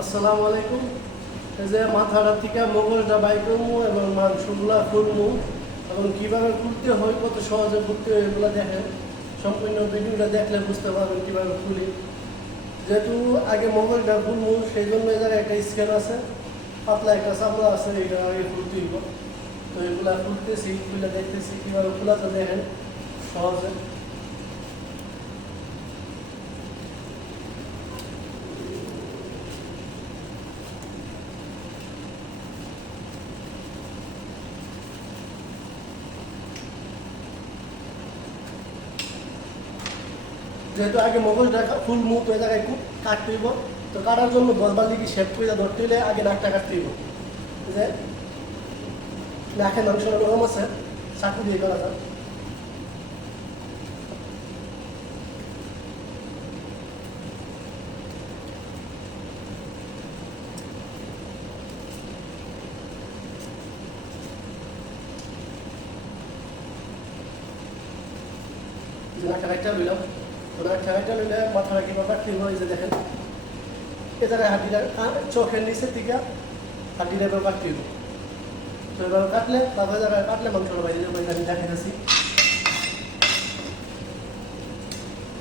আসসালামু আলাইকুম। এই যে মাথাটা থেকে মগজটা বাই করবো এবং মাংসগুলা খুলবো এবং কীভাবে খুলতে হয়, কত সহজে খুলতে হয় এগুলো দেখেন। সম্পূর্ণ ভিডিওটা দেখলে বুঝতে পারবেন কীভাবে খুলি। যেহেতু আগে মগজটা খুলবো সেই জন্য এই জায়গায় একটা স্ক্যান আছে, পাতলা একটা চামড়া আছে, এটা আগে খুলতে হইব। তো এগুলা খুলতেছি, খুলে দেখতেছি কীভাবে খোলাতে দেখেন সহজে। যেহেতু আগে মগজটা ফুলমু, তো এই জায়গায় খুব কাটতে হইব। তো কাটার জন্য দরবার দিকে শেপ করে ধরতে হইলে আগে নাকটা কাটতে হইব। যে নাকের মাংসটা নরম আছে, চাকু দিয়ে করা যায়। যে নাকটা কাটতে লইলাম, তো নাকটা কাটতে লইলে মাথাটা কীভাবে কাটতে হইব, এই যে দেখেন এ জায়গায় হাড্ডিটা চোখের নিচের দিকে হাড্ডিটা এভাবে কাটতে হইব। তো এভাবে কাটলে বাবা জায়গায় কাটলে মাংসটা বাইরে যাবে। আমি দেখাইতেছি,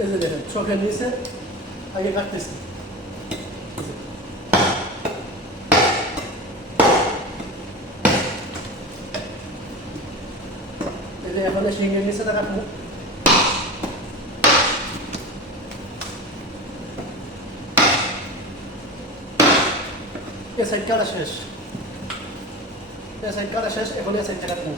এই যে দেখেন চোখের নিচে আগে কাটতেছি। এই যে এখন শিঙের নিচেটা কাটবো। এ সাইড কাটা শেষ, এ সাইড কাটা শেষ, এখন এ সাইডটা কাটবো।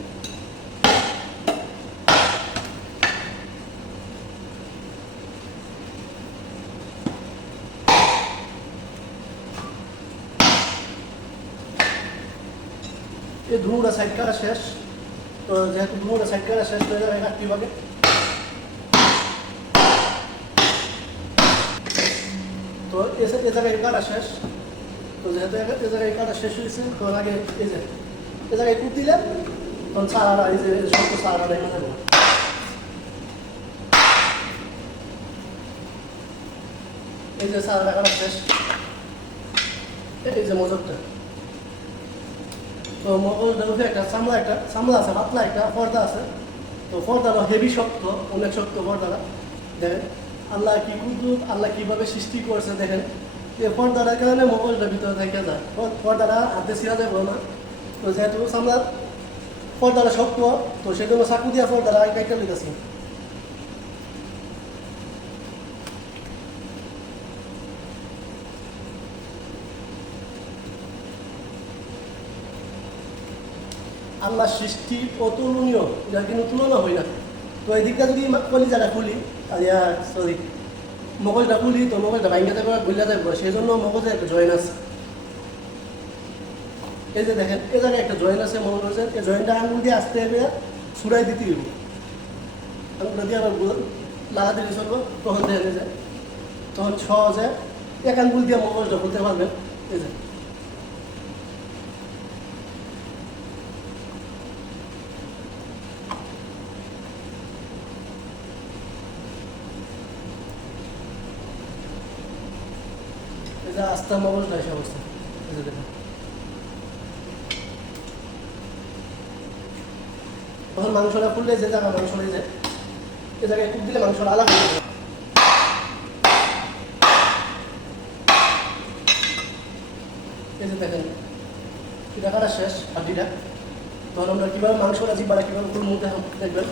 এই ধুনুটা সাইড কাটা শেষ। তো যেহেতু ধুনুটা সাইড কাটা শেষ, তো এই কাটতে হবে। তো এ জায়গায় কাটা শেষ। তো যেহেতু এ জায়গায় কাটা শেষ হয়েছে, তো আগে এই যে এ জায়গায় কুট দিলে তখন সারাটা এই যে শক্ত সারাটা দেখা যাবে। এই যে সারাটা কাটা শেষ, এই যে মজকটা। তো মগজটার উপরে একটা চামড়া আছে, পাতলা একটা পর্দা আছে। তো পর্দাটা হেভি শক্ত, অনেক শক্ত পর্দাটা। দেখেন আল্লাহ কি কুদরত, আল্লাহ কীভাবে সৃষ্টি করছে দেখেন। এই পর্দাটার কারণে মগজটার ভিতরে থেকে যায়, পর্দাটা হাতে ছিঁড়া যাবে না। তো যেহেতু চামড়ার পর্দাটা শক্ত, তো সেজন্য চাকু দিয়া পর্দাটা আগে কাইটা লইতেছি। আল্লাহ সৃষ্টি অতুলনীয়, যার কিন্তু তুলনা হয় না। তো এই দিকটা যদি কলিজাটা খুলি, সরি মগজটা খুলি, তো মগজটা ভাঙ্গা যাবে, গলিয়া যাবে, সেই জন্য মগজে একটা জয়েন আছে। এই যে দেখেন এ জায়গায় একটা জয়েন আছে মগজের, এই জয়েনটা আঙুল দিয়ে আস্তে হবে ছুড়াই দিতে হইব। আঙুলটা দিয়ে আবার লাগা দিলে চলবো, তখন দেখা যায়, তখন সহজে এক আঙুল দিয়ে মগজটা খুলতে পারবেন। এই যে আস্তে মগজটা এসে অবস্থা। এই যে দেখেন তখন মাংসটা খুললে যে জায়গা মাংসটা যায়, এ জায়গায় কুপ দিলে মাংসটা আলাদা হয়ে যাবে। এই যে দেখেন এটা কাটা শেষ হাড্ডিটা। তখন আমরা কীভাবে মাংসটা জিব্বাটা কীভাবে খুলবো দেখবেন।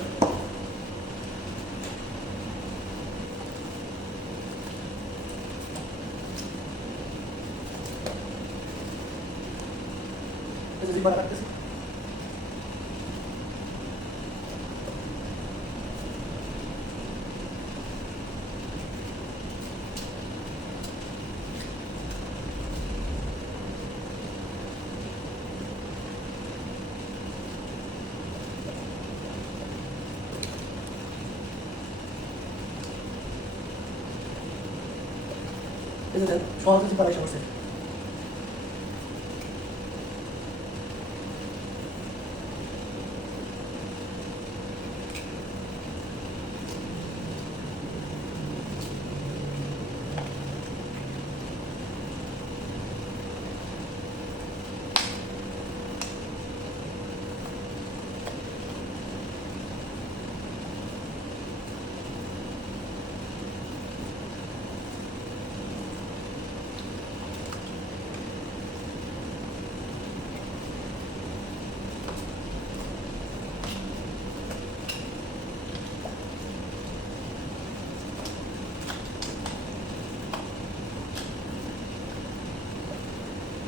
এই যে জিব্বাটা কাটতেছি। এই যে সহজে জিব্বাটা এসে বসে।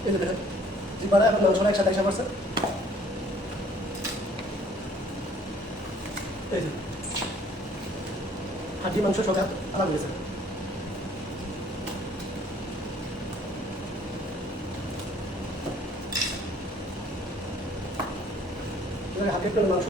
এই যে দেখেন জিব্বাটা এখন মাংসটা একসাথে একসাথে করছে। এই যে হাড্ডি মাংস সব আলাদা হয়েছে। হাফ প্লেট মাংস